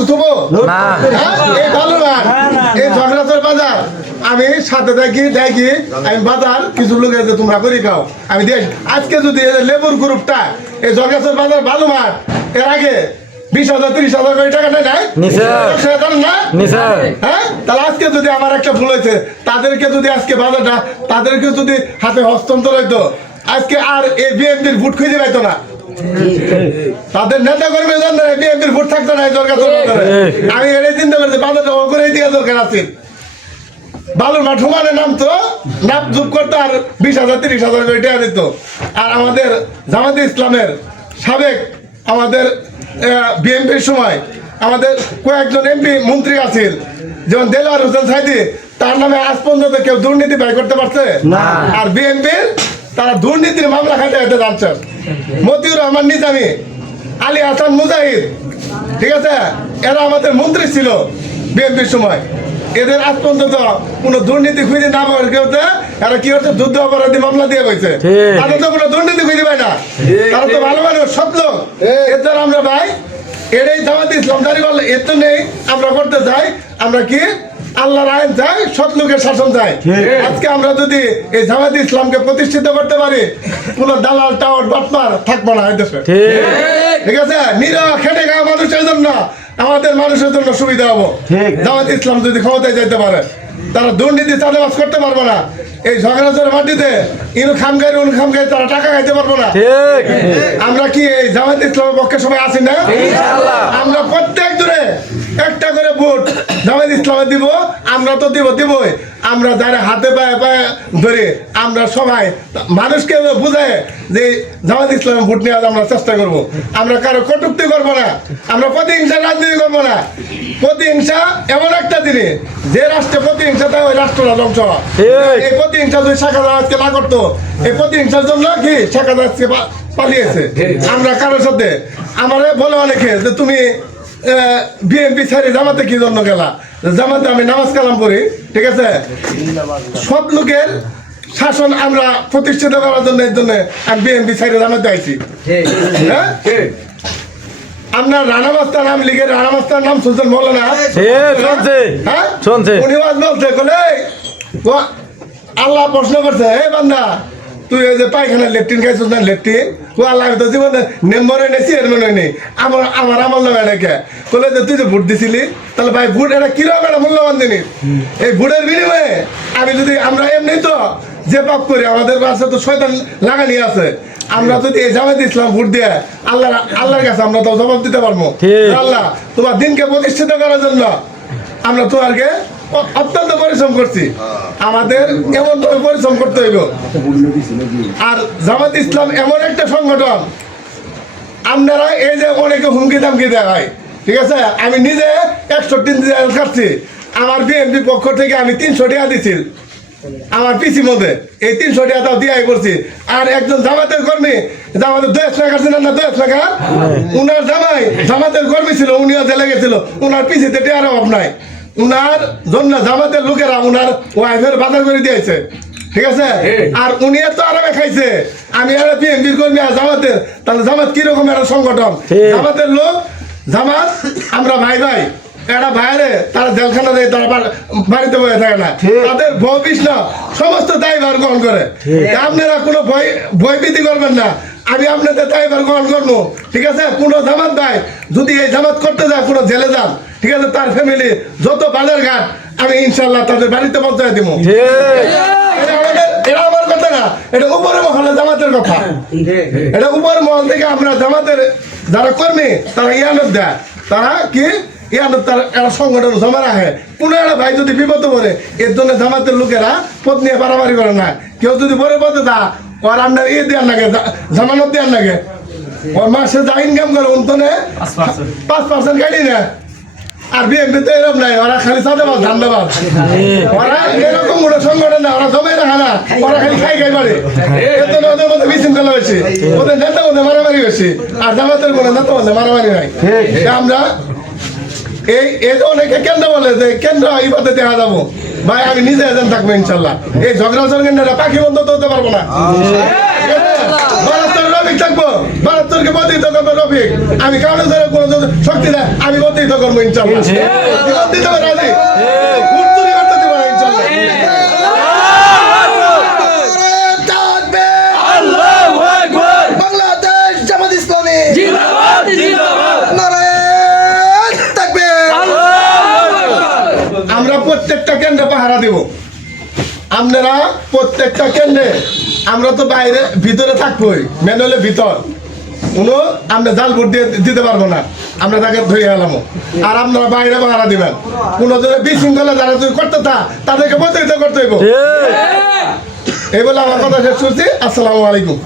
কিছু থুবো। না। হ্যাঁ? এই ভালো না। এই ঝগড়াচর বাজার। আমি সাথে থাকি দেখি আমি বাজার কিছু লোকের যে তোমরা করি খাও। আমি দেখ আজকে যদি লেবুর গ্রুপটা এই ঝগড়াচর বাজার ভালো মাঠ এর আগে বিশ হাজার তিরিশ হাজার করে টাকা নাই? হ্যাঁ? তাহলে আজকে যদি আমার একটা ভুল হয়েছে তাদেরকে যদি আজকে বাজারটা তাদেরকে যদি হাতে হস্তান্তর হইতো আজকে আর এই বিএনপির ভোট খুঁজে পাইতো না। তাদের নেতা কর্মী জানতো বিএনপির ভোট থাকতো না এই দরকার আমি এটাই চিন্তা করছি বাজারটা ও করে দিয়ে দরকার আছে। বালুর মাঠ নামতো নাপ জুপ করতো আর বিশ হাজার তিরিশ হাজার করে টাকা দিত। আর আমাদের জামাতে ইসলামের সাবেক আমাদের বিএনপির সময় আমাদের কয়েকজন এমপি মন্ত্রী আছেন যেমন দেলোয়ার হোসেন সাইদি তার নামে আজ পর্যন্ত কেউ দুর্নীতি ব্যয় করতে পারছে। আর বিএনপির তারা দুর্নীতির মামলা খাটে হতে যাচ্ছেন মতিউর রহমান নিজামী আলী হাসান মুজাহিদ ঠিক আছে? এরা আমাদের মন্ত্রী ছিল বিএনপির সময়। এদের আজ পর্যন্ত কোনো দুর্নীতি খুঁজে না পাওয়ার কেউ এরা কি হচ্ছে যুদ্ধ অপরাধী মামলা দিয়ে বইছে। ঠিক। তাদের তো কোনো দুর্নীতি খুঁজে পায় না। তারা তো ভালো মানুষ সব লোক। এর দ্বারা আমরা ভাই এটাই জামাত ইসলাম দাঁড়িয়ে বললে এর তো নেই। আমরা করতে চাই আমরা কি আল্লাহর আইন চাই সৎ লোকের শাসন চাই আজকে আমরা যদি এই জামাত ইসলামকে প্রতিষ্ঠিত করতে পারি কোনো দালাল টাওয়ার বাটমার থাকব না দেশে। ঠিক আছে? নিরা খেটে খাওয়া মানুষের জন্য আমাদের মানুষের জন্য সুবিধা হব। জামাত ইসলাম যদি ক্ষমতায় যেতে পারে তারা দুর্নীতি চাঁদাবাজ করতে পারব না। এই ঝগড়াঝড় মাটিতে ইনু খাম গাই উন খাম গাই তারা টাকা খাইতে পারব না। আমরা কি এই জামাত ইসলামের পক্ষে সবাই আছি না? আমরা প্রত্যেক দূরে একটা করে ভোট জামাত ইসলামে দিব আমরা তো দিব দিবই। আমরা যারা হাতে পায়ে পায়ে ধরে আমরা সবাই মানুষকে বুঝায় যে জামাত ইসলামে ভোট নেওয়ার আমরা চেষ্টা করব। আমরা কারও কটুক্তি করব না আমরা প্রতিহিংসা রাজনীতি করব না। প্রতিহিংসা এমন একটা জিনিস যে রাষ্ট্রে প্রতিহিংসা থাকে ওই রাষ্ট্রটা ধ্বংস। এই প্রতিহিংসা যদি শেখা আজকে না করতো এই প্রতিহিংসার জন্য কি শেখা পা- পালিয়েছে? আমরা কারোর সাথে আমারে বলে অনেকে যে তুমি বিএনপি ছেড়ে জামাতে কি জন্য গেলা? জামাতে আমি নামাজ কালাম করি ঠিক আছে? সব লোকের শাসন আমরা প্রতিষ্ঠিত করার জন্য এর জন্য আমি বিএনপি ছেড়ে জামাতে আইছি। হ্যাঁ? আপনার রানা মাস্তার নাম লিখে রানা মাস্তার নাম শুনছেন বলো না ঠিক শুনছে। হ্যাঁ? শুনছে। উনি বলছে বলে আল্লাহ প্রশ্ন করছে হে বান্দা তুই এই যে পায়খানা লেট্রিন খাইছিস না লেট্রিন? ও আল্লাহ তো জীবনে মেম্বারে নেই চেয়ারম্যান নেই। আমার আমার আমার নামে এটাকে বলে যে তুই যে ভোট দিছিলি তাহলে ভাই ভোট এটা কীরকম একটা মূল্যবান জিনিস? এই ভোটের বিনিময়ে আমি যদি আমরা এমনি তো যে পাপ করি আমাদের কাছে তো শয়তান লাগানি আছে। আমরা যদি এই জামাত ইসলাম ভোট দিয়ে আল্লাহ আল্লাহর কাছে আমরা তো জবাব দিতে পারব। ঠিক। আল্লাহ তোমার দিনকে প্রতিষ্ঠিত করার জন্য আমরা তোমাকে অ- অত্যন্ত পরিশ্রম করছি। আমাদের এমন ভাবে পরিশ্রম করতে হইব। আর জামাত ইসলাম এমন একটা সংগঠন আপনারা এই যে অনেকে হুমকি দামকি দেয় হয় ঠিক আছে? আমি নিজে একশো তিন কাটছি। আমার বিএনপি পক্ষ থেকে আমি তিনশো টাকা দিছি। আমার পিসি মধ্যে এই তিনশো টাকা তাও দিয়ে করছি। আর একজন জামাতের কর্মী জামাতের দশ টাকা ছিলেন না দশ টাকা? উনার জামাই জামাতের কর্মী ছিল উনিও জেলে গেছিল। উনার পিসিতে টেয়ার অভাব নাই। উনার জন্য জামাতের লোকেরা উনার ওয়াইফের বাজার করে দিয়েছে। ঠিক আছে? আর উনি এত আরামে খাইছে। আমি আর বিএনপির কর্মী আর জামাতের তাহলে জামাত কীরকম একটা সংগঠন। জামাতের লোক জামাত আমরা ভাই ভাই একটা ভাইরে তারা জেলখানা দেয় তারা বাড়িতে বসে থাকে না। তাদের ভয় না সমস্ত দায়ভার গ্রহণ করে। আপনারা কোনো ভয় ভয়ভীতি করবেন না। আমি আপনাদের দায়ভার গ্রহণ করব। ঠিক আছে? কোনো জামাত ভাই যদি এই জামাত করতে যায় কোনো জেলে যান ঠিক আছে তার ফ্যামিলি যত বাজার ঘাট আমি ইনশাল্লাহ তাদের বাড়িতে পৌঁছায় দিব। এটা আমার কথা না এটা উপরে মহলে জামাতের কথা। এটা উপর মহল থেকে আমরা জামাতের যারা কর্মী তারা ইয়ানত দেয়। তারা কি? ইয়ানত তার একটা সংগঠন জমা রাখে। কোনো একটা ভাই যদি বিপদ পড়ে এর জন্য জামাতের লোকেরা নিয়ে বাড়াবাড়ি করে না। কেউ যদি পরে পথে দা ওর আপনার ইয়ে দেওয়ার লাগে জামানত দেওয়ার লাগে ওর মাসে যা ইনকাম করে উন্তনে পাঁচ পার্সেন্ট গাড়ি না আর বিএনপি তো এরকম নাই ওরা খালি ধান্দাবাদ ওরা এরকম কোনো সংগঠন না ওরা রাখা না ওরা খালি খাই খাই পারে ওদের মধ্যে বিশৃঙ্খলা হয়েছে ওদের নেতা মধ্যে মারামারি হয়েছে আর জামাতের কোনো নেতা মধ্যে মারামারি নাই। আমরা এই এই যে অনেকে কেন্দ্র বলে যে কেন্দ্র ইবাদে দেখা যাব। ভাই আমি নিজে এজেন্ট থাকব ইনশাল্লাহ। এই ঝগড়া পাখি বন্ধ তো হতে পারব না। থাকব। হুজুরকে বর্ধিত করব রফিক? আমি কারও ধরে কোনো শক্তি দেয় আমি বর্ধিত করব ইনশাল্লাহ জীবন দিতে রাজি? না নারায়ণ থাকবে। আমরা প্রত্যেকটা কেন্দ্রে পাহারা দেব। আপনারা প্রত্যেকটা কেন্দ্রে আমরা তো বাইরে ভিতরে থাকবোই মেন হলে ভিতর। কোনো আমরা জাল ভোট দিয়ে দিতে পারব না। আমরা তাকে ধরে গেলাম আর আপনারা বাইরে পাহারা দিবেন। কোনো যদি বিশৃঙ্খলা যারা যদি করতে তা তাদেরকে প্রতিহিত করতে হইব। এই বলে আমার কথা শেষ করছি। আসসালামু আলাইকুম।